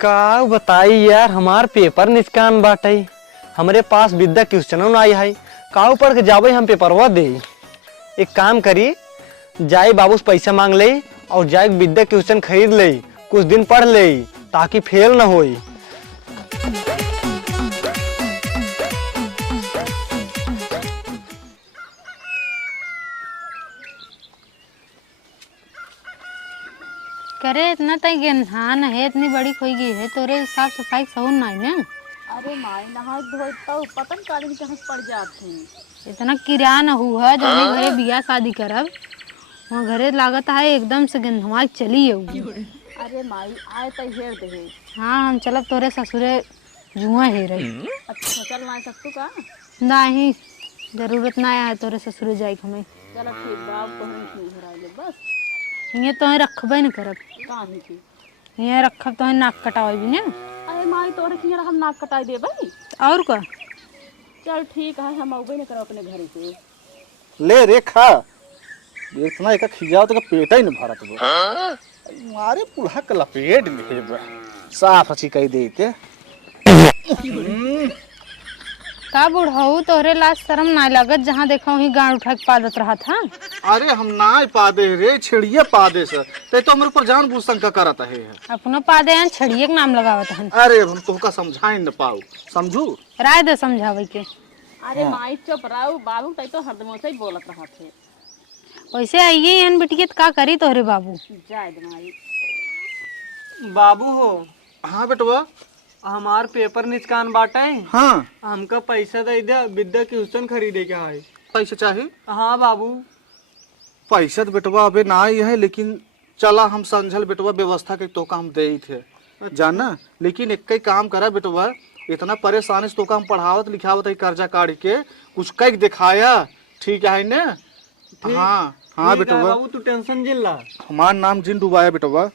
का बताई यार, हमार पेपर निष्कान बाटे। हमरे पास विद्या क्वेश्चन आई है, काऊ पढ़ के जाबे हम पेपरवा दे। एक काम करी, जाए बाबू से पैसा मांग ले और जाए विद्या क्वेश्चन खरीद ले, कुछ दिन पढ़ ले ताकि फेल ना होई। करे इतना तय गेनहान है, इतनी बड़ी खोई गई है तोरे साफ सफाई सहून नहीं ना। अरे माई नहा धोए तो पता नहीं काली कहाँ पड़ जाते हैं। इतना किराया न हुआ जब घरे बियाह शादी करब वहाँ घरे लागत है एकदम से गेनहवा चली है। अरे माई आए तो हेर दे। हाँ हम चलब तोरे ससुरे जुआ है रही। अच्छा चल ना सकतू का? नहीं जरूरत ना है तोरे ससुरे जाए हमें। चलो ठीक बाप को हम हराए बस। ये तो रखबे न करब, काहे की ये रखब तो नाक कटावे भी ना। अरे माई तोरे की हम नाक कटाई दे भाई। और का चल ठीक है, हम अबे न करो अपने घर से। ले रे खा, इतना एक खिजाओ तो पेट ही न भरत बा। मारे पुल्हा के लपेट ले बा, साफ अच्छी कह देते। का बुढ़ाऊ तोहरे लाज शर्म ना लागत, जहाँ देखा वहीं गाड़ उठा के पादत रहा था। अरे हम ना पादे रे, छेड़िए पादे से ते तो हमरे ऊपर जान बूझ शंका करत है। अपनो पादे यहाँ छड़िए के नाम लगावत हन। अरे हम तोहका समझाई न पाऊ, समझू राय दे समझावे के। अरे माई चुप रहो बाबू, तै तो हरदम से ही बोलत रहा थे। वैसे आइए एन बिटिया का करी तोहरे बाबू। जाए दे माई। बाबू हो, हाँ बेटवा। हमार पेपर निष्कान बाटे। हाँ हमका पैसा दे दे, विद्या क्वेश्चन खरीदे के है। पैसा चाहे? हाँ बाबू। पैसा तो बेटवा अबे ना ही है, लेकिन चला हम समझल बेटवा व्यवस्था के तो काम दे ही थे जाना। लेकिन एक ही काम करा बेटवा, इतना परेशानी से तो काम पढ़ावत लिखावत है, कर्जा काट के कुछ कई दिखाया, ठीक है ना? हाँ हाँ बेटवा बाबू तू टेंशन जिल्ला। हमार नाम जिन डुबाया बेटवा।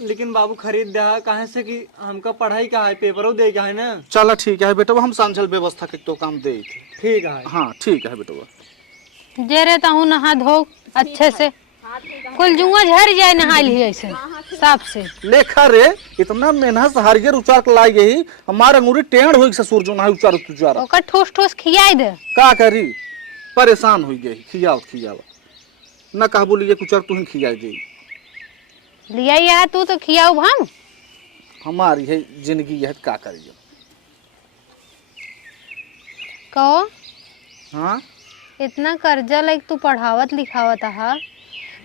लेकिन बाबू खरीद दे कहे से कि हमका पढ़ाई का है, पेपरों दे का है ना। चला ठीक है बेटवा, हम समझल व्यवस्था के तो काम दे थे। ठीक है। हाँ ठीक है बेटवा। जे रहता हूँ नहा धो अच्छे से, कुल जुआ झर जाए नहा ली ऐसे साफ से। लेखा रे इतना मेहनत से हरियर उचार के लाई गई, हमारे अंगूरी टेढ़ हो ससुर जो ना उचार तुचार ओकर ठोस ठोस खियाई दे। का करी, परेशान हो गई। खियाओ न कह बोलिए कुछ तू ही खिया दे। लिया या तू तो खियाऊ हम। हमारी है जिंदगी है, का करिए। कहो हाँ इतना कर्जा लाइक तू पढ़ावत लिखावत हा,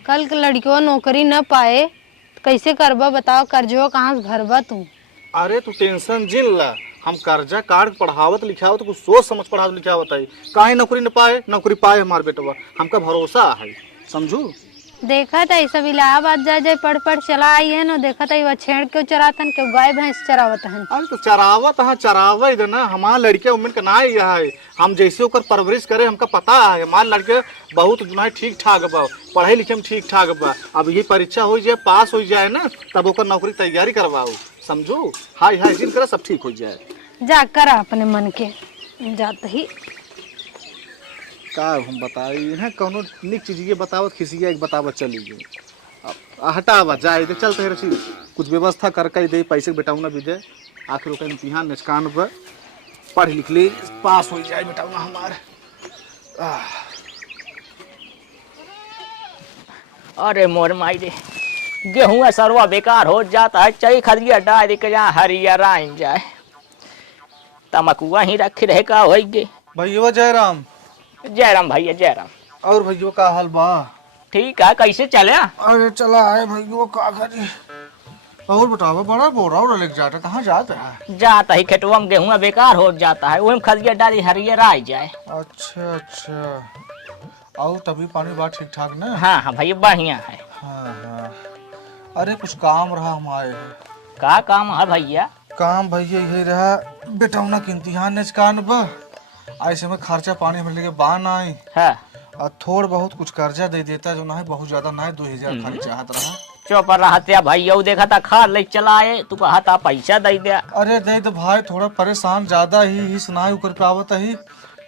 कल के लड़कियों नौकरी न पाए तो कैसे करबा बताओ, कर्जवा कहाँ से भरबा तू। अरे तू टेंशन जिल ला, हम कर्जा काट पढ़ावत लिखावत कुछ सोच समझ पढ़ावत लिखावत है। काहे नौकरी न पाए, नौकरी पाए हमारे बेटवा, हमका भरोसा है, समझू। देखा था सब इलाहाबाद जाए पढ़ चला आई है ना, देखा था छेड़ के चरातन के गाय भैंस चरावत हन। अरे तो चरावत हाँ चरावे दे ना, हमारे लड़के उम्मीद का ना ही है। हम जैसे ओकर परवरिश करे हमका पता है, हमारे लड़के बहुत जो है ठीक ठाक बा, पढ़े लिखे में ठीक ठाक बा। अब ये परीक्षा हो जाए, पास हो जाए ना, तब ओकर नौकरी तैयारी करवाओ, समझू। हाय जिन करा सब ठीक हो जाए। जा करा अपने मन के जाते ही का हम बताई है, कौनो निक चीज ये बतावत खिसिया एक बतावत चली गई। अब हटावा जाए दे, चलते है रसी कुछ व्यवस्था कर के दे, पैसे बेटाऊना भी दे। आखिर ओकर इम्तिहान निष्कान पर पढ़ लिख ले, पास हो जाए बेटाऊना हमारे। अरे मोर माई रे, गेहूँ सरवा बेकार हो जाता है, चाहिए खदिया डाल के जहाँ हरियर आइन जाए, तमकुआ ही रखे रहे का हो गए। भैया जयराम। जयराम भैया जयराम। और भैया का हाल बा? ठीक है, कैसे चले? अरे चला आए भैया, का करी। और बताओ, बड़ा बोरा और लेके जाता, कहाँ जाता है? जाता ही खेतवा में गेहूँ बेकार हो जाता है, वही खदिया डाली हरियर आ जाए। अच्छा और तभी पानी बात ठीक ठाक ना? हाँ हाँ भैया बढ़िया है। हाँ। अरे कुछ काम रहा हमारे। का काम है भैया? काम भैया यही रहा, बेटाऊना के इम्तिहान निष्कान बा, ऐसे में खर्चा पानी हम लेके बान आई है, और थोड़ बहुत कुछ कर्जा दे देता, जो ना बहुत ज्यादा ना 2000 खाली चाहत रहा। चुप रहते भैया, देखा था खाद ले चलाए, तू कहा था पैसा दे दे। अरे दे तो भाई, थोड़ा परेशान ज्यादा ही सुनाई ऊपर पे आवत ही,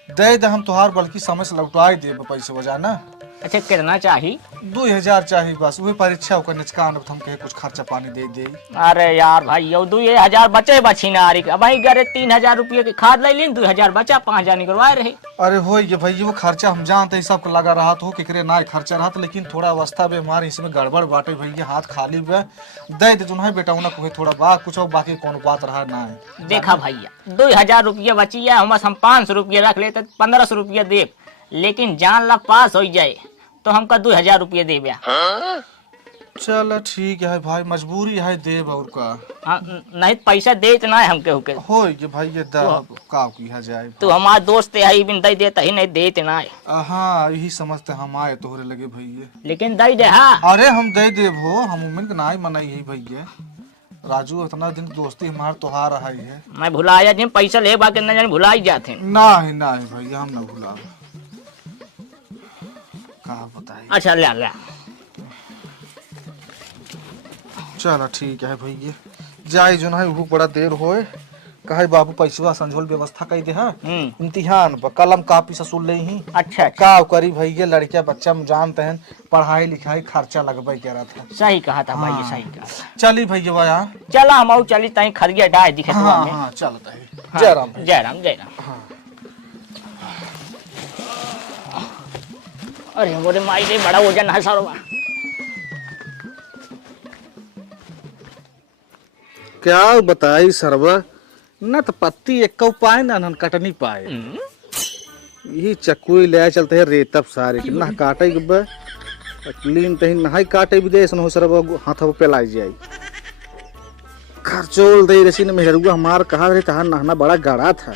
दे हम तुहार बल्कि समय से लौटाई दे पैसे बजा ना। अच्छा कितना चाहिए? 2000 चाहिए बस, वही परीक्षा होकर निचकान हम कहे कुछ खर्चा पानी दे दे। अरे यार भाई यो 2000 बचे बची ना अरे अब गरे 3000 रुपये की खाद ले लीन, 2000 बचा, 5000 निकलवाए रहे। अरे हो ये भाई वो खर्चा हम जानते हैं सब लगा रहा तो केकरे ना खर्चा रहा, लेकिन थोड़ा अवस्था भी हमारे इसमें गड़बड़ बाटे भैया, हाथ खाली बे दे तुम्हें बेटा उन्हें कोई थोड़ा बात कुछ बाकी कौन बात रहा ना है। देखा भैया 2000 रुपये बची है, हम 500 रुपये रख लेते 1500 रुपये दे, लेकिन जान ला पास हो जाए तो हमका 2000 रुपये दे ब्या। चल ठीक है भाई, मजबूरी है देव और का नहीं पैसा दे इतना है हमके होके हो ये भाई ये का किया जाए। तो हमारा दोस्त है बिन दे देता ही नहीं दे इतना है। हाँ यही समझते हम आए तोहरे लगे भैया, लेकिन दे दे। हाँ अरे हम दे देव हो, हम उम्मीद के ना ही मनाई है भैया। राजू इतना दिन दोस्ती हमार तोहार रहा है, मैं भुलाया जिन पैसा ले बाके न जाने भुलाई जाते ना है भैया, हम ना भुला का बताइए। अच्छा ले ले चलो ठीक है भैया, जाए जो है वो बड़ा देर होए कहे बाबू पैसवा संझोल व्यवस्था कर दे। हाँ इम्तिहान कलम कापी से सुन ले ही। अच्छा का करी भैया, लड़किया बच्चा हम जानते हैं पढ़ाई लिखाई खर्चा लगभग कह रहा था। सही कहा था भाई, सही कहा। चली भैया भाई चला हम चली तई खरिया डाय दिखे। हाँ चलता है। जय राम जय राम जय राम। अरे मोरे माई रे बड़ा वजन है सरवा। क्या बताई सरवा, न तो पत्ती एक पाए न कटनी पाए, यही चक्कू ले चलते है रेतब सारे न काटे लीन तही नहाई काटे भी दे हो सरवा हाथ पे लाई जाए खर्चोल दे रसी ने मेहरुआ हमार कहा रहे तहां नहाना बड़ा गड़ा था।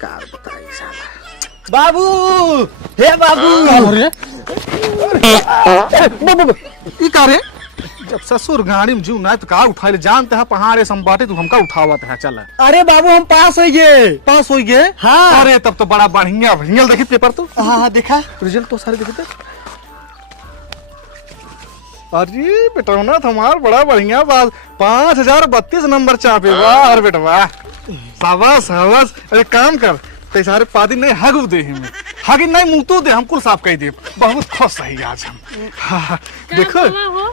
कार बताई साला बाबू, हे बाबू। ई का रे, जब ससुर गाड़ी में जीव ना तो का उठा ले, जानते हैं पहाड़े संबाटे तू हमका उठावत है। चल अरे बाबू हम पास हो गए। पास हो गए? हाँ। अरे तब तो बड़ा बढ़िया बढ़िया देखी पेपर तो। हाँ देखा रिजल्ट तो सारे देखे। अरे बेटा ना हमार बड़ा बढ़िया बात, 5032 नंबर चापे। वाह बेटा वाह, शाबाश शाबाश। अरे काम कर ते सारे पादी नहीं हग दे हमें, हग नहीं मुंह तो दे हमको साफ कह दे। बहुत खुश है आज हम। हाँ, देखो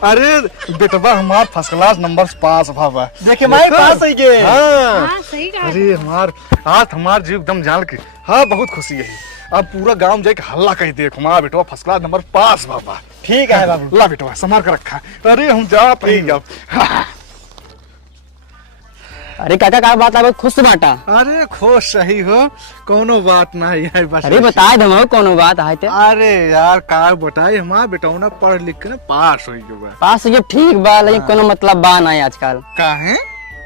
अरे बेटवा हमार फर्स्ट क्लास नंबर पास भावा देखे माई पास हो गए। हाँ सही कहा। अरे हमार आज हमार जीव एकदम जान के हाँ बहुत खुशी है। अब पूरा गांव जाके हल्ला कह दे हमारा बेटवा फर्स्ट क्लास नंबर पास बाबा। ठीक है बाबू। ला बेटवा संभाल कर रखा। अरे हम जा पाएंगे अब। अरे काका का बात बहुत खुश बाटा। अरे खुश सही हो, कोनो बात नहीं है बस। अरे बताए दम कोनो बात है ते। अरे यार का बताई हमारा बेटा ना पढ़ लिख के ना पास हो गया। पास ये ठीक बा, लेकिन कोनो मतलब बा नहीं आजकल। का है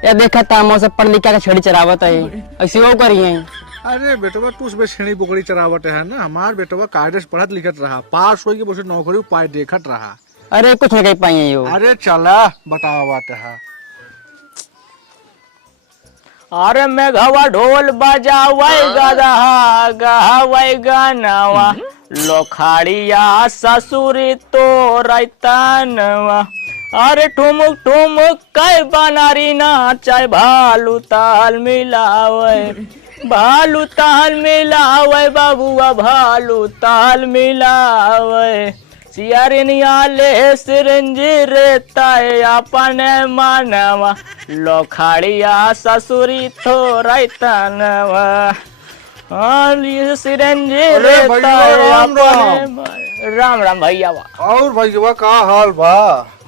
ये देखा था मो सब पढ़ लिख के छड़ी चरावत है, ऐसे वो करिए। अरे बेटवा तू उसमें छेड़ी बोकड़ी चरावट है ना, हमार बेटवा कायदे से पढ़त लिखत रहा, पास हो गया, नौकरी पाए देखत रहा। अरे कुछ नहीं कह पाए यो। अरे चला बतावा बात है। अरे मैं घवा ढोल बजावे गदहा गहवे गनवा, लोखाड़िया ससुरी तो रैतनवा। अरे ठुमुक ठुमुक कई बनारी नाचे, भालू ताल मिलावे, भालू ताल मिलावे बाबुआ, भालू ताल मिलावे। सियारिनिया ले सिरंजी रेता अपने मानवा, लोखाड़िया ससुरी थोड़ा तनवा। सिरंजी रेता अपने। राम राम भैया। और भैया का हाल बा?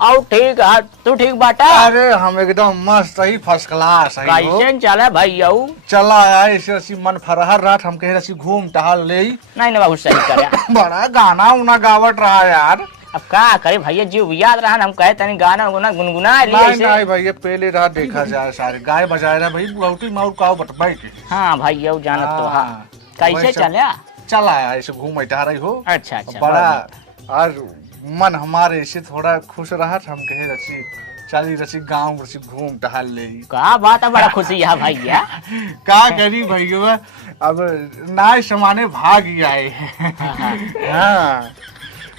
आओ ठीक है, तू ठीक बाटा? अरे हम एकदम मस्त ही फर्स्ट क्लास है। कैसे चले भैया? चला यार ऐसे मन फरहर रात हम कह रही घूम टहल ले। नहीं बाबू सही करे। बड़ा गाना उना गावट रहा यार। अब क्या करे भैया, जीव याद रहा हम कहे तनी गाना गुना गुनगुना नहीं भैया पहले राह देखा जाए सारे गाय बजाए रहा भाई बहुटी माउर का बटबाई के। हाँ भैया जानत तो। हाँ कैसे चले? चला यार ऐसे घूम टहल रही हो। अच्छा अच्छा बड़ा और मन हमारे ऐसे थोड़ा खुश रहा हम कहे रची चली रची गाँव रची घूम टहल ले। क्या बात है, बड़ा खुशी है भैया। का करी भैया अब नाय समाने भाग आए। हाँ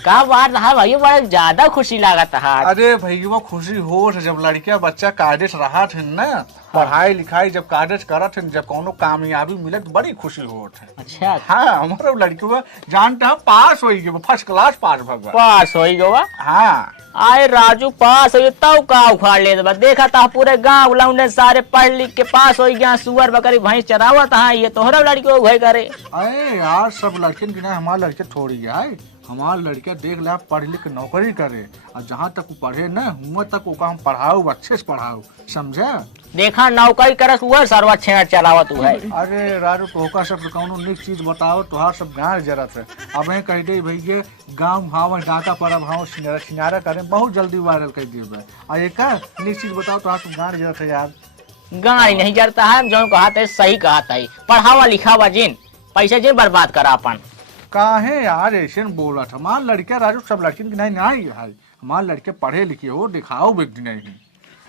का बात रहा भैया, बड़ा ज्यादा खुशी लागत है। अरे भैया खुशी हो जब लड़किया बच्चा कायदे से रहा थे ना, पढ़ाई लिखाई जब कागज करत है, जब कोनो कामयाबी मिले तो बड़ी खुशी होत है। अच्छा हाँ हमारा लड़की जानते हम पास हो गए, फर्स्ट क्लास पास भगवान। पास हो गवा। हाँ आए राजू पास हो तब का उखाड़ ले बा। देखा था पूरे गांव लौंडे सारे पढ़ लिख के पास हो गया, सुअर बकरी भैंस चरावत हाँ, ये तोहरा लड़की को भय करे। अरे यार सब लड़किन की ना हमारे लड़के थोड़ी है, हमारे लड़के देख ले पढ़ लिख नौकरी करे, और जहाँ तक वो पढ़े ना वहाँ तक वो हम पढ़ाओ, अच्छे से पढ़ाओ, समझे। देखा नौकरी करे सुअर सरवा छेड़ चलावत तू है। अरे राजू तोहका सब कौनो निक चीज बताओ, तोहार सब गाँव जरूरत है। अब मैं कह दे भैया गाँव भाव डाका पर भाव सिनारा करे बहुत जल्दी वायरल कर दिए। और एक निक चीज बताओ, तोहार सब गाँव जरूरत है यार। गाड़ी नहीं जरता है, जो कहा था सही कहा था, पढ़ावा लिखावा जिन पैसे जिन बर्बाद करा अपन। काहे यार ऐसे बोला था, हमारे लड़के राजू सब लड़किन की नहीं है, हमारे लड़के पढ़े लिखे हो, दिखाओ बेटी नहीं।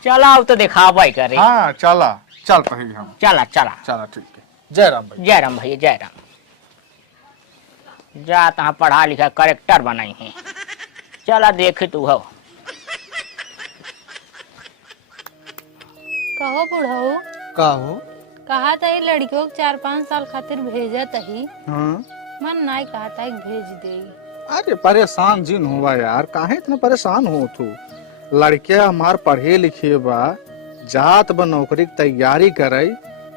चला अब तो दिखावा ही करे। हाँ चला चल पहले हम चला चला चला ठीक है। जय राम भाई। जय राम भैया जय राम। जा तहाँ पढ़ा लिखा करेक्टर बनाई है, चला देख तू हो। कहो बुढ़ऊ, का हो? कहा था ये लड़कियों को 4-5 साल खातिर भेजा तही, हाँ मन नहीं कहा था भेज दे। अरे परेशान जिन हुआ यार, काहे इतना परेशान हो तू? लड़के हमार पढ़े लिखे बा, जात बा नौकरी की तैयारी करे,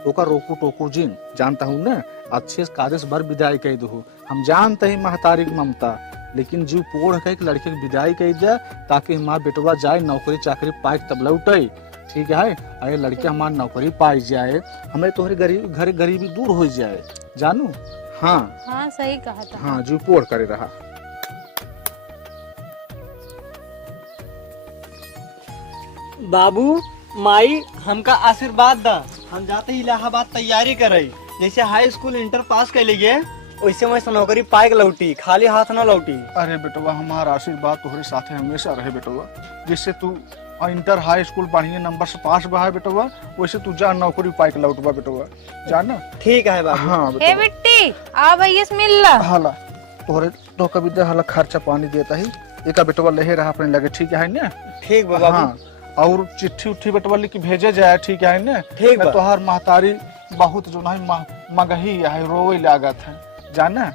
ओका रोकू टोकू जिन, जानता हूँ ना अच्छे से कागज भर विदाई कह दो। हम जानते ही महतारी की ममता, लेकिन जीव पोड़ के लड़के की विदाई कह जाए ताकि हमार बेटवा जाए नौकरी चाकरी पाए तब लौटे, ठीक है। अरे लड़के हमार नौकरी पाई जाए, हमें तोहरे घर गरीबी दूर हो जाए, जानू। हाँ हाँ सही कहा था। हाँ जीव पोड़ करे रहा। बाबू माई हमका आशीर्वाद दा, हम जाते ही इलाहाबाद तैयारी करे, जैसे हाई स्कूल इंटर पास कर लिए वैसे वैसे नौकरी पाए के लौटी, खाली हाथ ना लौटी। अरे बेटवा हमारा आशीर्वाद तुम्हारे साथ हमेशा रहे बेटवा, जिससे तू इंटर हाई स्कूल पढ़िए नंबर से पास बहा बेटवा, वैसे तू जा नौकरी पाए के लौटवा बेटवा, जाना। ठीक है बाबू। हाँ ए बिट्टी आ भैया से मिल ला। हाला तोहरे तो कभी दे हाला खर्चा पानी देता ही, एक बेटवा लहे रहा अपने लगे, ठीक है ना। ठीक बा बाबू। हाँ और चिट्ठी उट्ठी बेटवा लिख के भेजे जाए, ठीक है ना। ठीक बा। तोहार महतारी बहुत जो नहीं मगही है, रोवे लागत है, जाना।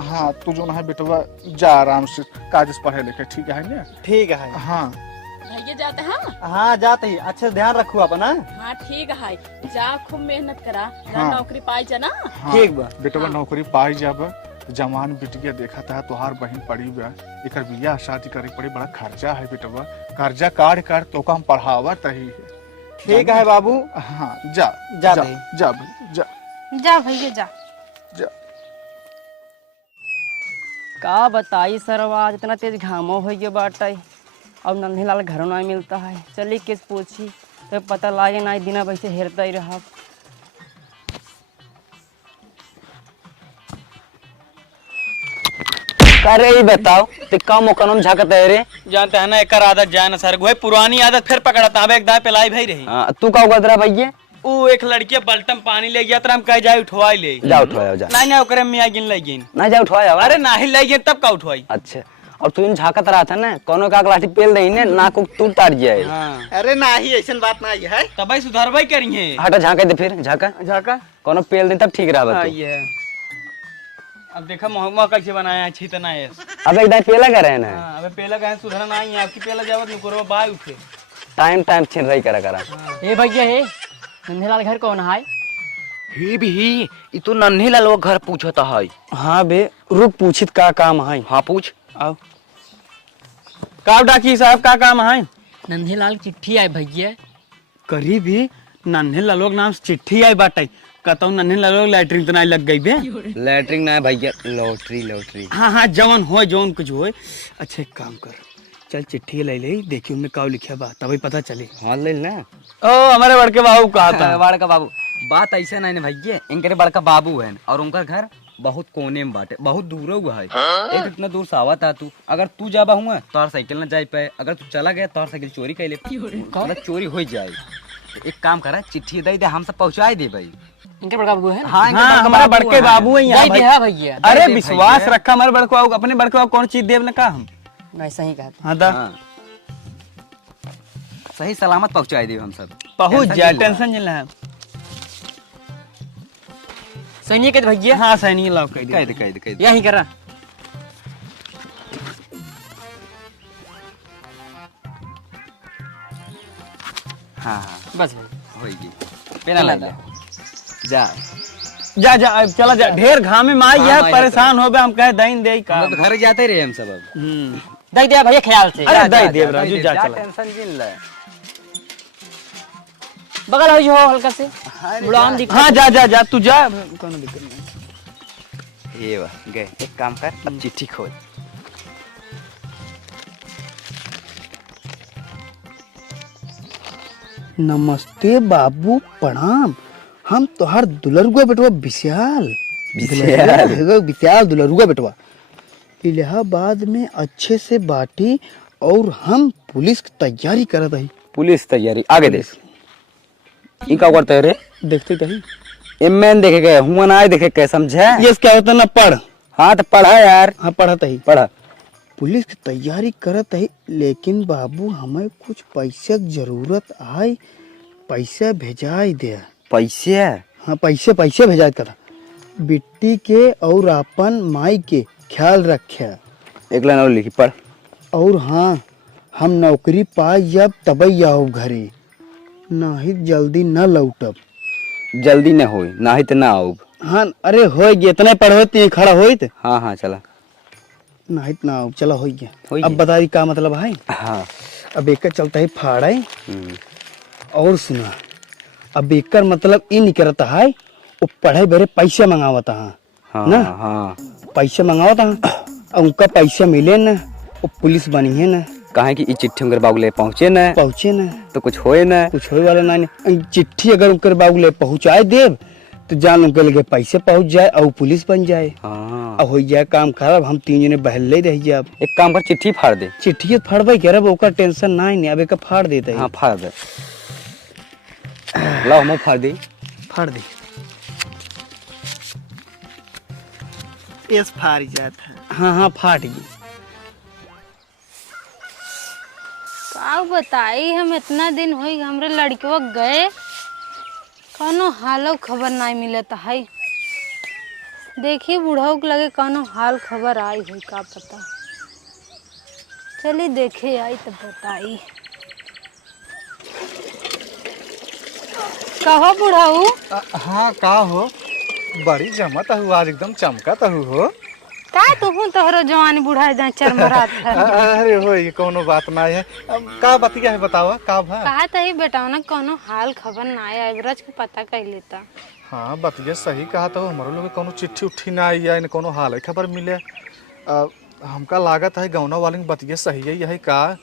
हाँ तू जो है बेटवा जा आराम से कागज पढ़े लिखे, ठीक है ना। ठीक है। हाँ भैया जाते हैं। हाँ जाते ही, अच्छे से ध्यान रखू अपना। हाँ ठीक है, जा खूब मेहनत करा, हाँ। नौकरी पाई जा ना। हाँ, ठीक बा। बेटवा नौकरी पाई जाब, जवान बिटिया देखा था तोहार बहन पड़ी बा, एक बियाह शादी करे पड़ी, बड़ा खर्चा है बेटवा, कर्जा काट तो हम पढ़ावा तही है। ठीक है बाबू। हाँ जा जा जा भाई। जा भाई जा जा भैया जा। जा। का बताई सरवा, आज इतना तेज घामो हो गया बाटे, अब नन्हे लाल घरों नहीं मिलता है। चली किस पूछी तो पता लागे ना, दिन वैसे हेरता ही रहा। अरे ही बताओ ते कम ओकनम झाकत है रे। जानते हैं ना एक आदत जाए ना सर, वही पुरानी आदत फिर पकड़ता है, एक दाए पिलाई भाई रही। तू का उगदरा भैया? वो एक लड़की बल्टम पानी ले गया, हम कह जाए उठवाई ले। जा उठवाया जा। नहीं ओकरे मियाँ गिन ले गिन। ना जा उठवाया। अरे नाही ले गिन तब का उठवाई। अच्छा और तू इन झाकत रहा था ना, कोनो का लाठी पेल दही ने ना को तू तार जाए। हाँ अरे नाही ऐसा बात नहीं है। तब भाई सुधारवाई करिए। हटा झाके दे फिर, झाका झाका कोनो पेल दे तब ठीक रहा बा। ये अब देखा मोहम्मद कैसे बनाया अच्छी तना है। अब एक दाई पेला कर रहे ना। हाँ अबे पेला कहे सुधरना नहीं है, आपकी पेला जावत नुकरवा बाय उठे। टाइम छिन रही करा। हे भैया हे, नन्हे लाल घर कौन है? ही भी ये तो नन्हे लाल घर पूछता है। हाँ बे रुक पूछित का काम है। हाँ पूछ। आओ का डाकी साहब का काम है? नन्हे लाल चिट्ठी आई भैया। करीबी नन्हे लालोग नाम से चिट्ठी आई बाटे, कहता हूँ नन्हे लालोग लैटरिन तो नहीं लग गई बे। लैटरिन ना भैया, लॉटरी। हाँ हाँ जवन हो जवन कुछ हो। अच्छा एक काम कर, चल चिट्ठी ले ले, देखियो उनमें का लिखा बा, तभी पता चले। हाँ ले ना। ओ हमारे बड़के बाबू कहा था। बड़का बाबू बात ऐसा नहीं भैया, इनके बड़का बाबू है और उनका घर बहुत कोने में बाटे, बहुत दूर हुआ है। एक इतना दूर से आवा था तू, अगर तू जाबा हुआ तो साइकिल ना जा पाए, अगर तू चला गया तो साइकिल चोरी कर ले, मतलब चोरी हो जाए। एक काम करा चिट्ठी दे दे, हमसे पहुँचाए दे भाई। इनके बड़का बाबू है ना? हाँ हाँ हमारे बड़के बाबू है यहाँ दे भाई। भैया। अरे विश्वास रखा हमारे बड़के बाबू, अपने बड़के बाबू कौन चीज देव ने कहा हम। वैसा ही कहता। हाँ दा। सही सलामत पहुंचाए दे हम सब। पहुंच टेंशन जाए, क्यों टेंशन नहीं है। सही के भैया हाँ सही लाओ कह कह दे कह दे कह दे। यही करा। हाँ हाँ बस होगी। पेना लग जा जा। जा जा अब चला जा, ढेर घामे में आई है, परेशान हो गए हम कहे दईन दे का। हम तो घर जाते रहे हम सब अब। देख दिया भैया ख्याल से। अरे दई देव राजू जा चला। टेंशन जिन ले। बगल हो जो हल्का से बुढ़ाम दिख। हाँ जा जा जा तू जा, कोनो दिक्कत नहीं। ये वाह गए, एक काम कर अब चिट्ठी खोल। नमस्ते बाबू, प्रणाम। हम तोहार दुलरुआ बेटवा विशाल विशाल दुलरुआ बेटवा इलाहाबाद में अच्छे से बाटी और हम पुलिस की तैयारी करत हई। पुलिस तैयारी आगे देख। ई का करते रे? देखते तही एमएन देखे गए हुआ ना देखे के समझे? ये क्या होता ना पढ़। हाँ तो पढ़ा यार। हाँ पढ़त ही पढ़ा। पुलिस की तैयारी करत है, लेकिन बाबू हमें कुछ पैसे की जरूरत आई, पैसे भेजाई दे। पैसे? हाँ पैसे पैसे भेजाई करा, बिट्टी के और अपन माई के ख्याल रखे। एक लाइन और लिखी पढ़। और हाँ हम नौकरी पाई जब तबई आओ घरे, नहीं जल्दी न लौटब। जल्दी न हो ना ही तो ना आओ। हाँ अरे हो गया, इतने पढ़ो खड़ा होइत। हाँ हाँ चला। नहीं ना आओ, चला हो गया। हो अब बता दी का मतलब है। हाँ अब एक चलता है फाड़ाई। और सुना, अब एक मतलब ये नहीं करता है, वो पढ़ाई बेरे पैसे मंगावता है हाँ ना। हाँ पैसे मंगावता है, उनका पैसा मिले ना, वो पुलिस बनी है ना। कहे कि चिट्ठी उनके बाबू ले पहुँचे न पहुँचे ना तो कुछ होए न। कुछ होए वाला ना। चिट्ठी अगर उनके बाबू ले पहुँचाए देव तो जान उनके लगे पैसे पहुँच जाए और पुलिस बन जाए। हाँ अब हो जाए काम खराब, हम तीन जने बहले रह जाए। अब एक काम कर चिट्ठी फाड़ दे। चिट्ठी फाड़बे कह रहे, ओकर टेंशन ना ही नहीं, अब एक फाड़ देते हैं। हाँ फाड़ दे। लाओ हम फाड़ दे। फाड़ दे। इस फाड़ जाता है। हाँ हाँ फाट गई। का बताई, हम इतना दिन होई हमरे लड़कियों गए, कौनो हालो खबर नहीं मिलत है। देखी बुढ़ऊ के लगे कौनो हाल खबर आई हुई, का पता। चली देखे आई तो बताई। कहो बुढ़ऊ। हाँ का हो, बड़ी जमत हूँ आज, एकदम चमकत हो। का तू तोहरो जवानी बुढ़ा जा चरमरात है। अरे हो ये कोनो बात ना है। अब का बतिया है बतावा का भा? कहा तही बेटा ना कोनो हाल खबर ना आया, एवरेज के पता कर लेता। हाँ बतिया सही कहा तो हमारे लोग कोनो चिट्ठी उट्ठी ना आई है, कोनो हाल खबर मिले। हमका लागत है गौना वाली बतिया सही है यही का।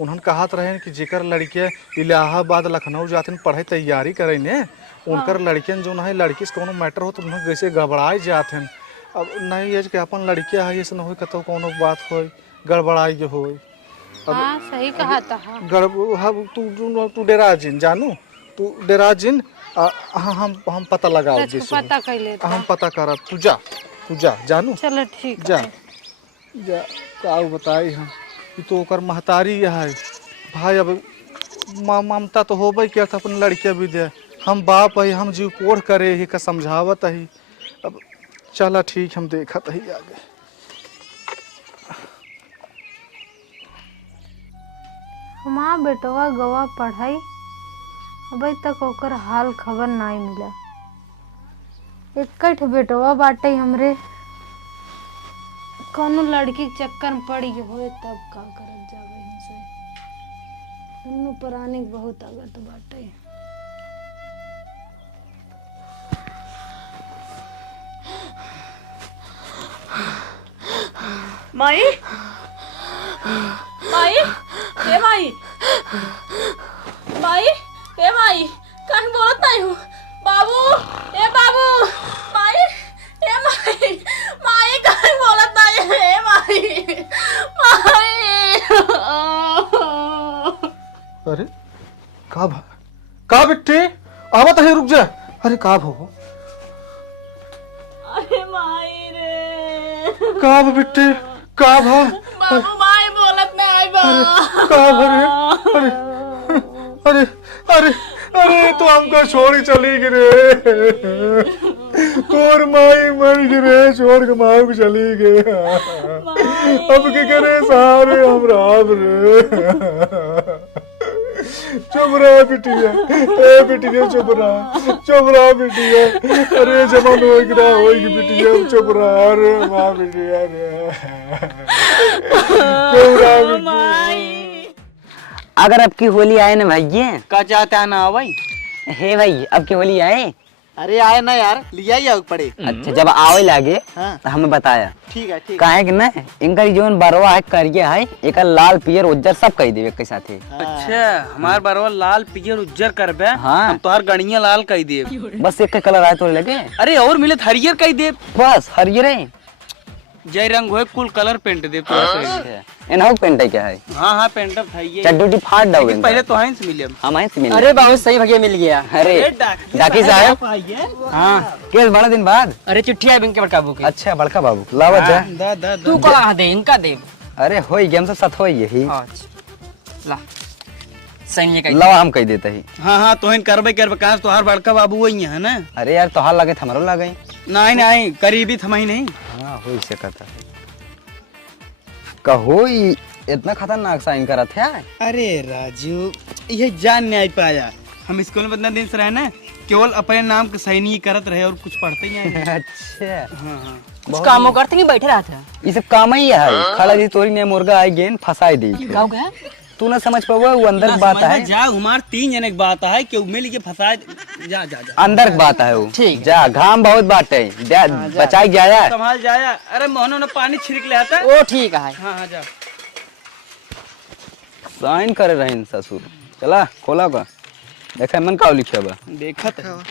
उन्होंने कहत रहे कि जेकर लड़के इलाहाबाद लखनऊ जाते पढ़ाई तैयारी करे ने, उनकर लड़कियन जो है लड़की से कोनो मैटर हो तो उन्हें कैसे घबराए जाते हैं। अब नहीं है कि अपन लड़किया है ऐसा न हो कतो कोनो बात हो गड़बड़ाई जो हो। हाँ सही कहा था। तू डेरा जिन जानू, तू डेरा जिन। हम पता लगाओ पता कर लेता। हम पता करब। तू जा जानू। चलो ठीक जा जा का बताई हम तो ओकर महतारी है भाई। अब ममता तो होबे क्या था, अपन लड़किया भी दे। हम बाप है, हम जीव कोढ़ करे ही का समझावत है। अब चला ठीक, हम देखत ही आगे। हमार बेटवा गवा पढ़ाई, अभी तक ओकर हाल खबर नहीं मिला। एक बेटवा बाटे हमरे, कोनो लड़की के चक्कर में पड़ी होए तब का करत जावे हमसे। दुनू प्राणी बहुत आगत बाटे। माई माई ए माई माई ए माई कहीं बोलत नहीं हूँ। बाबू ए बाबू, माई ए माई, माई कहीं बोलत नहीं है। ए माई माई। अरे का बेटे आवत है, रुक जा। अरे का भो अरे माई रे। का बेटे का भा? बाबू माई बोलत नहीं बा। का भरे? अरे अरे अरे अरे तो हमको छोड़ी चली गिरे, तोर माई मर गिरे, छोड़ के माई को चली गए। अब के करे सारे हम राम रे। चुप रहा बिटिया, ए बिटिया चुप रहा बिटिया। अरे जमान होगी बिटिया, चुप रहा रे माँ बिटिया रे, चुप रहा बिटिया। अगर अब की होली आए ना भैया, का चाहता है ना भाई? हे भाई अब की होली आए। अरे आए ना यार, लिया ही आग पड़े। अच्छा जब आवे लागे हाँ। तो हमें बताया ठीक है ठीक काहे कि ना इनका जोन बरवा है करिया है, एक लाल पियर उज्जर सब कह देवे के साथे। अच्छा हमार बरवा लाल पियर उज्जर करबे, हाँ। हम तोहर गणिया लाल कह दे। बस एक कलर आए तो लगे, अरे और मिले हरियर कह दे, बस हरियर जय रंग होए कुल कलर पेंट दे तोरा। एनहु पेंट है क्या है? हाँ हाँ पेंट था ये, चड्डूटी फाड़ दो लेकिन पहले तो हैं से मिले। हम आए से मिले। अरे बहुत सही भैया मिल गया। अरे डाकी साहब, हाँ केस बड़ा दिन बाद। अरे चिट्ठी आई के बड़का बुक। अच्छा बड़का बाबू लावा जा। तू कहाँ दे इनका दे। अरे होई गेम सब साथ होई यही। ला सैनिक का लावा हम कह देते ही। हाँ हाँ तो करबे कहाँ तोहार बड़का बाबू वही है ना? अरे यार तोहार लगे हमारो लगे। नहीं नहीं करीबी थमाई नहीं। हाँ हो सकता है। कहो इतना खतरनाक साइन करत है। अरे राजू ये जान नहीं पाया, हम स्कूल में इतना दिन से रहे ना, केवल अपने नाम के सही नहीं करत रहे और कुछ पढ़ते ही नहीं। अच्छा हाँ हाँ कुछ कामों करते नहीं बैठे रहते हैं। ये सब काम ही है। खड़ा जी तोरी ने मुर्गा आई गेन फंसाई दी। गाँव गया तू ना समझ पावा वो अंदर की बात है। जा हमार 3 जने की बात है कि मिल के फंसा जा जा जा अंदर की बात है वो। ठीक। जा घाम बहुत बात है, बचाई जाया। संभाल जाया। अरे मोहनो ने पानी छिड़क ले आता। वो ठीक है। हाँ हाँ जा। साइन करे रहे ससुर। चला खोला का देखा मन का लिखा बा। देखा था।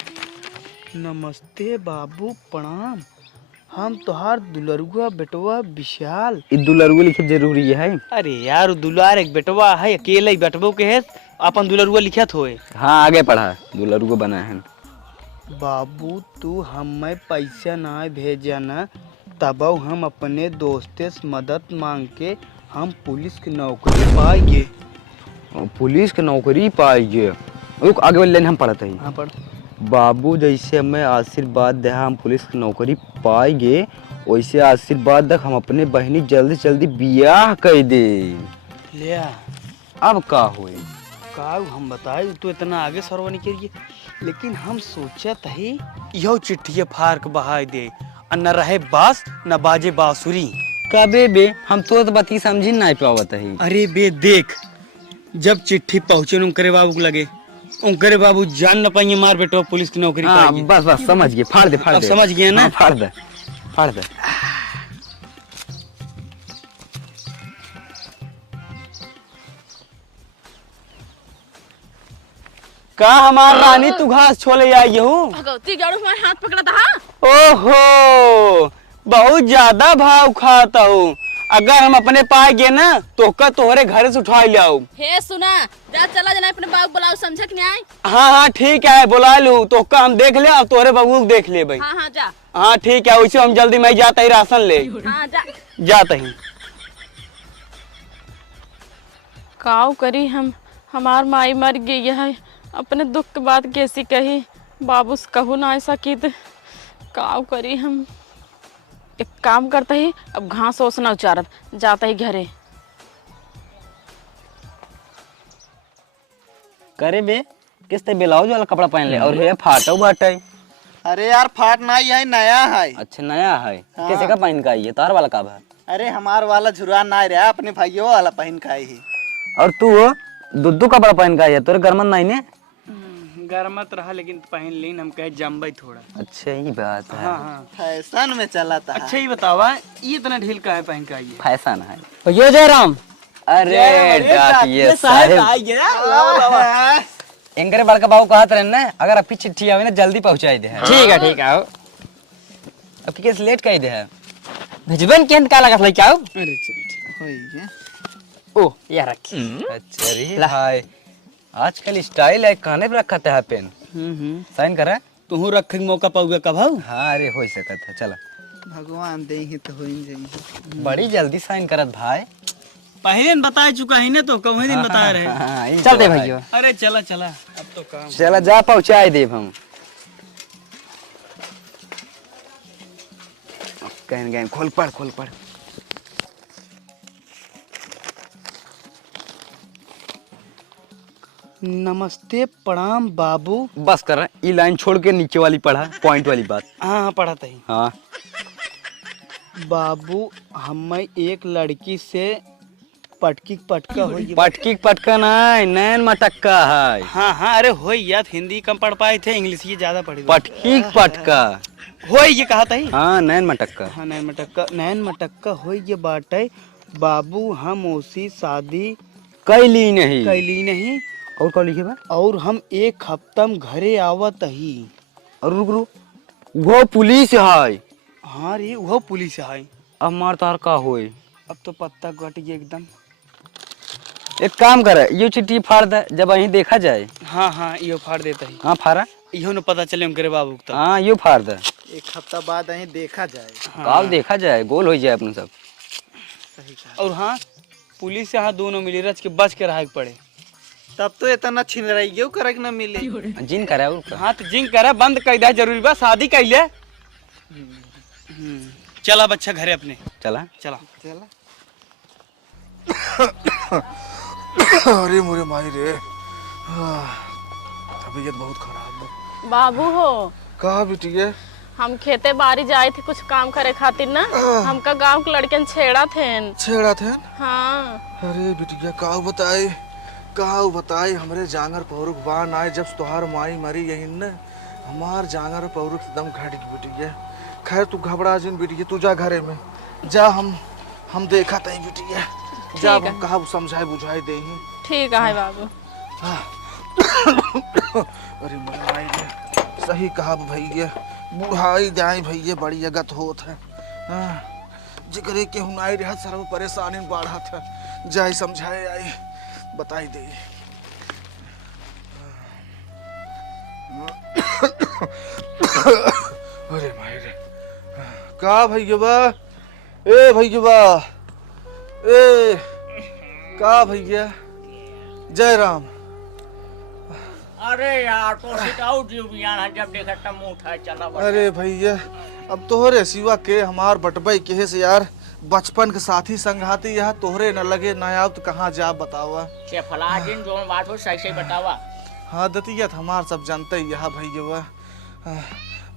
नमस्ते बाबू प्रणाम, हम तोहार दुलरुआ बेटवा विशाल। ई दुलरुआ लिखे जरूरी है। अरे यार दुलार एक बेटवा है, अकेले ही बेटबो के है, अपन दुलरुआ लिखत होए। हाँ आगे पढ़ा दुलरुआ बना है। बाबू तू हमें पैसा ना भेजा ना, तब हम अपने दोस्ते से मदद मांग के हम पुलिस की नौकरी पाएंगे। पुलिस की नौकरी पाएंगे। रुक आगे वाले लाइन हम पढ़ते हैं। हाँ पढ़। बाबू जैसे हमें आशीर्वाद दे हम पुलिस की नौकरी पाएंगे, वैसे आशीर्वाद दे हम अपने बहनी जल्दी जल्दी बियाह कर दे। ले आ। अब का होए? का हम बताए तू इतना आगे सरवा नहीं करिए, लेकिन हम सोचत है यो चिट्ठिया फाड़ के बहा दे, न रहे बास न बाजे बांसुरी। कबे बे हम तो बती समझी नहीं पावत है। अरे बे देख, जब चिट्ठी पहुंचे उनकरे बाबू को लगे, उनकरे बाबू जान न पाएंगे मार बेटो पुलिस की नौकरी हाँ पाएंगे। बस बस समझ गए। फाड़ दे फाड़ अब दे। समझ गए ना? हाँ, फाड़ दे फाड़ दे। का हमार रानी तू घास छोले आई हूँ। भगवती गाड़ू हमारे हाथ पकड़ा था। ओहो बहुत ज्यादा भाव खाता हूँ, अगर हम अपने पाए गए ना तो का तोहरे घर से उठा ले आओ। हे सुना, जा चला जना अपने बाबू बुलाओ, समझा कि नहीं आई? हाँ हाँ ठीक है बुला लू तो का हम देख ले और तोहरे बबू को देख ले भाई। हाँ हाँ जा। हाँ ठीक है वैसे हम जल्दी मैं जाता ही राशन ले हाँ जा। जाता ही। काव करी हम, हमार माई मर गई है, अपने दुख के बाद कैसी कही, बाबू से कहू ना ऐसा की तो काव करी हम। एक काम करता ही, अब घास ओस ना उचारत, जाता ही घरे। करे बे किसते ब्लाउज वाला कपड़ा पहन ले और ये फाटो बाटे। अरे यार फाट ना है, नया है। अच्छा नया है। कैसे का पहन का ये तार वाला का है? अरे हमार वाला झुरा ना रहा, अपने भाइयों वाला पहन का ही। और तू दुद्दू कपड़ा पहन का है, तोरे गरमन नहीं ने? गरमत रहा लेकिन पहन लेन हम कहे जम्बई थोड़ा। अच्छा ये बात है। हाँ हाँ फैशन में चला था। अच्छा ही बतावा ये इतना ढील का है पहन का ये? फैशन है। भैया जयराम। अरे डाकिए साहब, इनकरे बड़का बाबू कहत रहे ना अगर आपकी चिट्ठी आवे ना जल्दी पहुंचाई दे। ठीक है आओ। अब की केस लेट कही दे है। भेजबन केन का लगा क्या? अरे चल ठीक होई ओ ये रखी। अच्छा रे भाई आजकल स्टाइल है, काने पे रखा है पेन। साइन करा तू रखे मौका पाऊगा कब? हाँ अरे हो सकत है। चला भगवान दे ही तो होई जाई। बड़ी जल्दी साइन करत भाई। पहले दिन बता चुका ही ना तो कौन दिन बता रहे। हाँ, यही चल तो दे है। भैया। अरे चला चला अब तो काम। चला जा पहुँचाए देव हम। कहन गए खोल पड़ खोल पड़। नमस्ते प्रणाम बाबू। बस कर ये लाइन छोड़ के नीचे वाली पढ़ा, पॉइंट वाली बात। हाँ हाँ पढ़ाता ही। हाँ बाबू हमें एक लड़की से पटकी पटका हो पटकी पटका नहीं, नैन मटक्का है। हाँ हाँ अरे हो यार, हिंदी कम पढ़ पाए थे, इंग्लिश ही ज्यादा पढ़ी। पटकी पटका हो ये कहा था ही। हाँ नैन मटक्का। हाँ नैन मटक्का हो ये बाटे बाबू। हम उसी शादी कैली नहीं कैली नहीं और कौन लिखे बा? और हम एक हफ्ता में घरे आवत ही। और रुक रुक वो पुलिस है। हाँ रे वो पुलिस है। अब मार तार का होए। अब तो पत्ता कट गया एकदम। एक काम करे ये चिट्ठी फाड़ दे, जब अहीं देखा जाए। हाँ हाँ ये फाड़ देता ही। हाँ फाड़ा। इहो न पता चले उनके बाबू को। हाँ ये फाड़ दे। एक हफ्ता बाद अहीं देखा जाए। काल देखा जाए, गोल हो जाए अपन सब। और हाँ पुलिस से हाँ दोनों मिली रच के बच के रहा पड़े। तब तो इतना छिन रही करे न मिले। जिन करे और का। हाँ तो जिंक करे बंद कर दे, जरूरी बा शादी कर ले। चला बच्चा घरे अपने। चला चला अरे मोरे माई रे, तबीयत बहुत खराब है। बाबू हो, कहा बिटिया? हम खेते बाड़ी जाए थे कुछ काम करे खातिर ना, हमका गांव के लड़कन छेड़ा थे। छेड़ा थे? हाँ। अरे बिटिया का बताए हमरे जांगर पौरुख बान आए जब तोहार माई मरी यही न, हमार जांगर पौरुख एकदम घट गई बिटिया। खैर तू घबरा जिन बिटिया, तू जा घरे में जा, हम देखा तई बिटिया। जा हम कहा समझाए बुझाए दे ही। ठीक है बाबू। अरे मेरे माई रे, सही कहा भैया, बुढ़ाई जाए भैया बड़ी अगत होत है। जिक्रे के हुनाई रहा सर्व परेशानी में बाढ़ा था, जाए समझाए आई बताई दे। अरे माई रे, का भैया ए भैया ए का भैया, जय राम। अरे यार तो सिटाऊ जीवियान है, जब देखा तब मुंह उठाए चला। अरे भैया अब तोहरे सिवा के हमार बटबई के से यार, बचपन के साथी संघाती यह तोहरे न लगे न आव तो कहाँ जा बतावा। से फला दिन जो बात हो सही सही बतावा। हाँ दतियत हमार सब जानते यह भैया।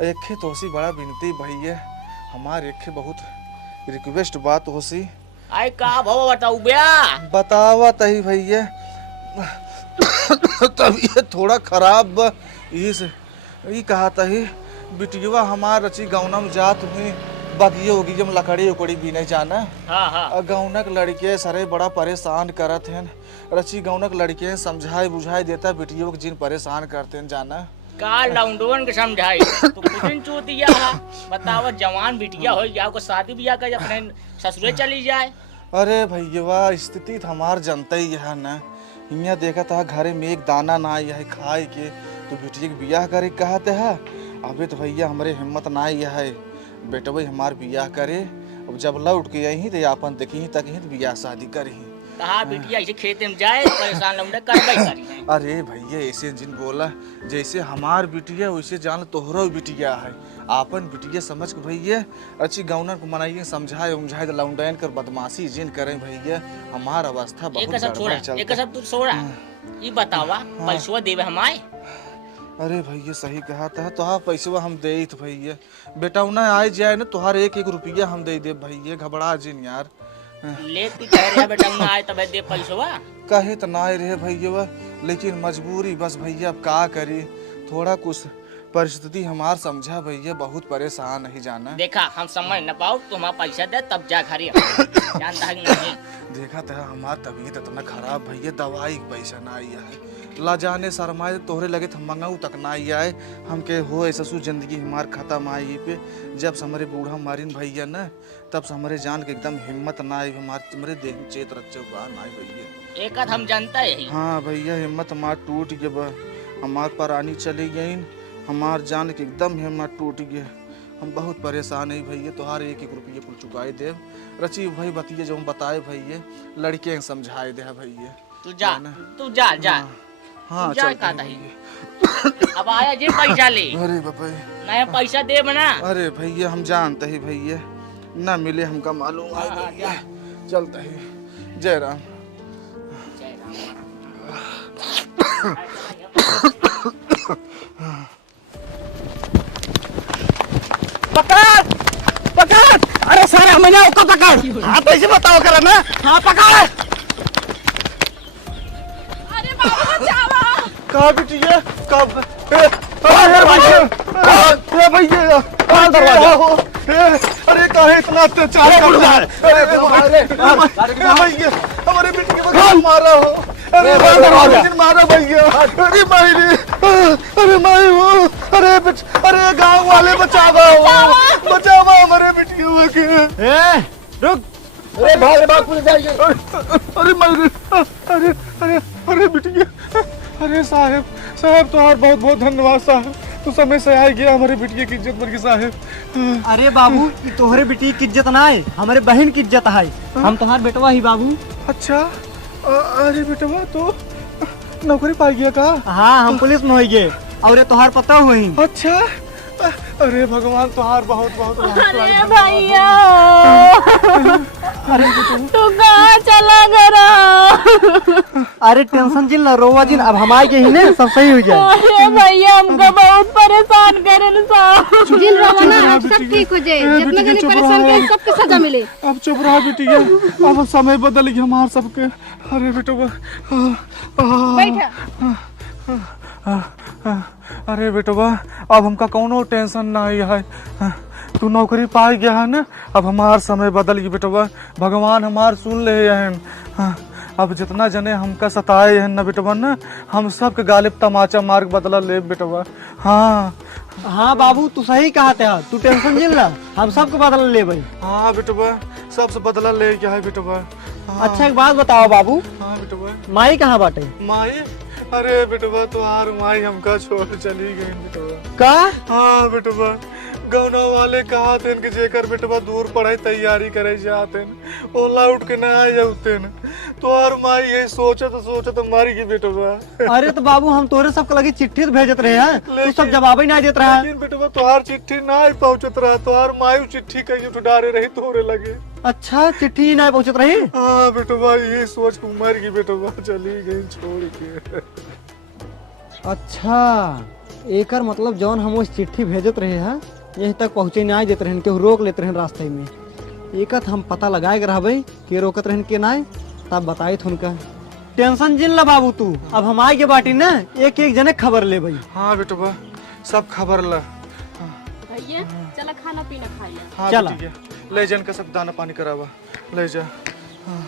एक तोसी बड़ा विनती भैया, हमार एक बहुत रिक्वेस्ट बात होसी। आई का भाव बताऊ बया। बतावा तही भैया, तबीयत थोड़ा खराब बा, यही कहा तही बिटिया हमार रची गौना में जात हुई, बगिए होगी जब लकड़ी उकड़ी भी नहीं जाना। हाँ हाँ गौनक लड़के सरे बड़ा परेशान करत हैं, रची गौनक लड़के समझाए बुझाए देता बिटियों के जिन परेशान करते हैं जाना। का लौंडवन के समझाई तो कुछ चू दिया है। बतावा जवान बिटिया हो जाओ को शादी ब्याह कर अपने ससुरे चली जाए। अरे भैया स्थिति तो हमार जनता ही है ना, यहाँ देखा था घरे में एक दाना ना है खाए के, तो बिटिया के बियाह करे कहते है। अबे तो भैया हमारे हिम्मत ना है, बेटवे हमार बियाह करे, अब जब लौट के यही तो अपन देखी तक ही बियाह शादी करी। कहा बिटिया ऐसे खेत में जाए परेशान लौंडा करबई करी। अरे भैया ऐसे जिन बोला, जैसे हमार बिटिया वैसे जान तोहरो बिटिया है, आपन बिटिया समझ के भैया अच्छी गौनर को मनाइए समझाए उमझाए तो लौंडैन कर बदमाशी जिन करें भैया, हमार अवस्था बहुत गड़बड़ चलता। एक सब तू छोड़ा, ये बतावा पैसवा देवे हमारे। अरे भैया सही कहा था, तोहार पैसवा हम दे तो भैया, बेटा उन्हें आए जाए ना तोहार एक एक रुपया हम दे दे भैया, घबरा जिन यार। ले तू कह रहा बेटा उन्हें आए तब दे पैसवा। कहे तो ना रहे भैया, लेकिन मजबूरी बस भैया, अब का करी, थोड़ा कुछ परिस्थिति हमार समझा भैया, बहुत परेशान नहीं जाना। देखा हम समझ न पाओ तो हमारा पैसा दे तब जा खरी जानता है नहीं। देखा था हमार तबीयत इतना खराब भैया, दवाई के पैसा ना आया है, ला जाने शरमाए तोहरे लगे तो मंगाऊ तक ना आए, हम के हो ऐसा जिंदगी हमार खत्म आई पे। जब से हमारे बूढ़ा मारिन भैया न, तब से हमारे जान के एकदम हिम्मत ना आई, हमारे देह चेत रच्चे बाहर ना आई भैया। एक हम जानता है। हाँ भैया हिम्मत हमार टूट गए, हमार परानी चली गई, हमार जान के एकदम हिम्मत टूट गए। हम बहुत परेशान है भैया, तोहार 1-1 रुपये कुल चुकाई दे। रची भाई बतिए जो हम बताए भैया, लड़के के समझाए दे भैया। तू जा जा हाँ जा चल का नहीं अब आया जे पैसा ले। अरे बाबा, नया पैसा दे बना। अरे भैया हम जानते ही भैया, ना मिले हमका मालूम है भैया। चलते ही जय राम। पकड़ पकड़, अरे सारा मैंने उसको पकड़। हाँ तो ऐसे बताओ कर ना। हाँ पकड़। अरे बाबू बचाओ। कहाँ बिटिया कब? भैया अरे काहे इतना अत्याचार कर रहा है? अरे भैया हमारे बेटी को मारा हो। अरे मारा भैया। अरे माई रे, अरे माई हो। अरे गांव वाले बचावा हमारे बेटी के। रुक, अरे भाग पुलिस जाएगी। अरे माई रे, अरे बिटिया। अरे साहब तुम्हारा बहुत बहुत धन्यवाद साहब, तू समय से आ गया हमारे बिटिया की इज्जत बन गई साहब। अरे बाबू, ये तोहरे बेटी की इज्जत ना है, हमारे बहन की इज्जत है। हम तुम्हार बेटवा ही बाबू। अच्छा अरे बेटवा तो नौकरी पा गया का? हाँ, हम पुलिस में होइगे और ये तोहार पता हुई। अच्छा अरे भगवान तुहार बहुत बहुत अरे भैया तू कहाँ चला गया? अरे टेंशन जिन ना, रोवा जिन, अब हम आएंगे ही ना, सब सही हो जाए। अरे भैया हमको बहुत परेशान करे जिन रवाना अब सब ठीक हो जाए, जितने जने परेशान करे सबके सजा मिले। अब चुप रहा बिटिया, अब समय बदल गया हमार सबके। अरे बेटवा बैठा। अरे बेटवा अब हमका कोनो टेंशन नहीं है। तू नौकरी पा गया है ना, अब हमार समय बदल गई बेटवा। भगवान हमार सुन ले हैं। अब जितना जने हमका सताए हैं ना बेटवा ना, हम सब के गालिब तमाचा मार्ग बदला ले बेटवा। हाँ हाँ बाबू, तू सही कहा था, तू टेंशन जिन ला, हम सबको बदल ले भाई। हाँ बेटवा, सबसे बदला ले गया है बेटवा। हाँ। अच्छा एक बात बताओ बाबू, हाँ बेटवा। माई कहाँ बाटे? माई? अरे बेटवा तुहार माई हमका छोड़ चली गई बेटवा। का? हाँ बेटवा, गौना वाले कहा थे कि जेकर बेटवा दूर पढ़ाई तैयारी करे जाते ओला उठ के ना आ जाते न, तुहार माई यही सोचत मारी गई बेटवा। अरे तो बाबू, हम तोरे सबके लगी चिट्ठी तो भेजत रहे हैं, तू सब जवाब ही नहीं देत रहा। लेकिन बेटवा तुहार चिट्ठी ना पहुंचत रहा, तुहार माई चिट्ठी कहीं तो डारे रही तोरे लगे। अच्छा, चिट्ठी ही नहीं पहुंचत रही? हाँ बेटवा, यही सोच के मर गई बेटवा, चली गई छोड़ के। अच्छा, एकर मतलब जौन हम उस चिट्ठी भेजत रहे हैं यहीं तक पहुँचे नहीं देते रहन, केहू रोक लेते रहन रास्ते में। एकत हम पता लगाए रहबै के रोकत रहन के नहीं, तब बताई उनका। टेंशन जिन ला बाबू तू, अब हम आए के बाटी ना, एक एक जने खबर ले भाई। हाँ बेटवा, सब खबर ला। भैया चला खाना पीना खाइए। हाँ चला। बेटिया, ले जन का सब दाना पानी करावा, ले जा। हाँ।